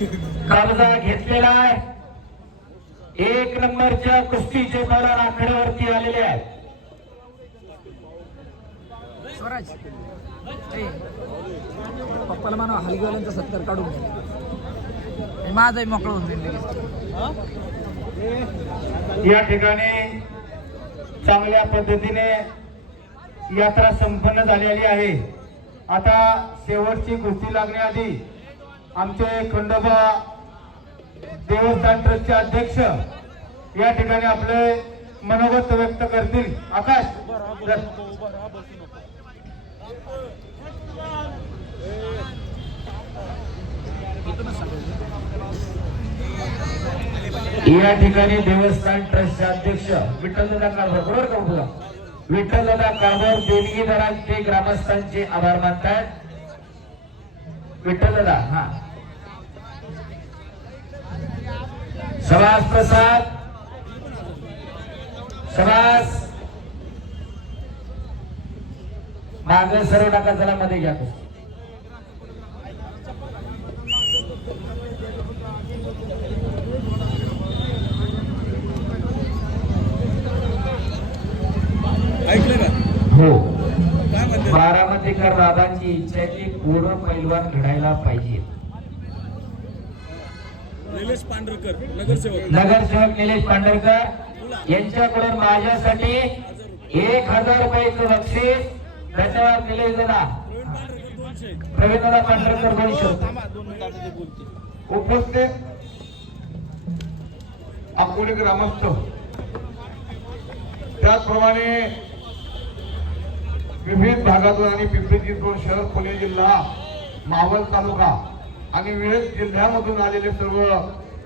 कब्जा घेतलेला आहे. एक नंबरच्या कुस्तीचे मैदान आखाड्यावरती आलेले आहेत स्वराज पप्पाला म्हणा हलगीवाल्यांचा सत्कार काढून माझाही मोकळं होऊन जाईल या ठिकाणी चांगल्या पद्धतीने यात्रा संपन्न झालेली आहे. आता शेवटची कुस्ती लागण्याआधी आमचे खंडोबा देवस्थान ट्रस्टचे अध्यक्ष या ठिकाणी आपले मनोगत व्यक्त करतील. आकाश या ठिकाणी देवस्थान ट्रस्टचे अध्यक्ष विठ्ठलदादा कारभार बरोबर का तुला विठ्ठलदादा कारभार देणगीदारांचे ग्रामस्थांचे आभार मानतायत. विठ्ठलदादा हा. सभास प्रसाद सभास माग सर्व टाका चला मध्ये घ्या. ऐकलं का? हो. बारामतीकर दादांची इच्छा की पूर्ण पैलवान घडायला पाहिजे. निलेश पांढरकर नगरसेवक. नगरसेवक निलेश पांढरकर यांच्याकडून माझ्यासाठी एक हजार रुपयाचं बक्षीस. धन्यवाद निलेश दादा. प्रवीण पांढरकर दादा पांढरकर दोनशे उपस्थित. अकोले ग्रामस्थ. त्याचप्रमाणे विविध भागातून आणि पिंपरी चिंचवड शहर पुणे जिल्हा मावळ तालुका आणि विविध जिल्ह्यामधून आलेले सर्व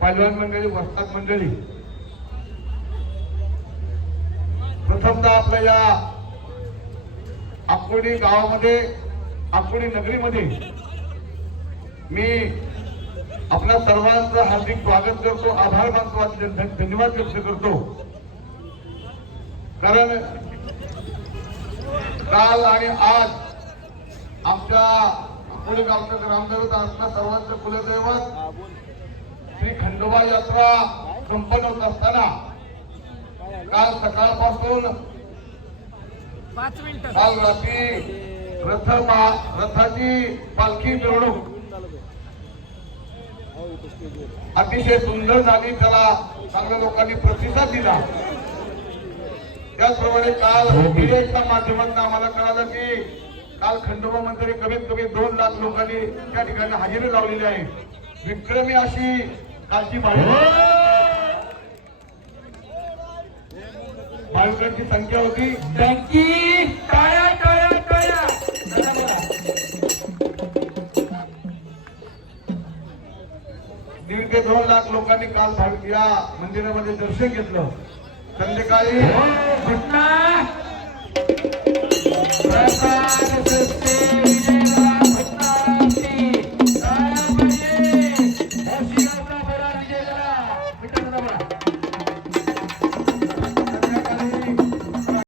पैलवान मंडळी वस्ताद मंडळी. प्रथमतः आपल्या या अकोडी गावामध्ये अकोडी नगरीमध्ये मी आपल्या सर्वांचं हार्दिक स्वागत करतो आभार मानतो आणि धन्यवाद व्यक्त करतो. कारण काल आणि आज आमच्या अकोले गावचं ग्रामदैवत आमच्या सर्वांचं कुलदैवत. श्री खंडोबा यात्रा संपन्न होत असताना काल सकाळपासून काल रात्री रथ रथाची पालखी मिरवणूक. अतिशय सुंदर झाली त्याला चांगल्या लोकांनी प्रतिसाद दिला. त्याचप्रमाणे काल विजयच्या माध्यमातून आम्हाला कळालं की काल खंडोबा मंदिरी कमीत कमी दोन लाख लोकांनी त्या ठिकाणी हजेरी लावलेली आहे. विक्रमी अशी कालची भाविक भाविकांची संख्या होती. टंकी टाळ्या टाळ्या टाळ्या. चला बघा. दीड ते दोन लाख लोकांनी काल भाविक या मंदिरामध्ये दर्शन घेतलं. संध्याकाळी हो, घटना प्रसाद सिस्टीम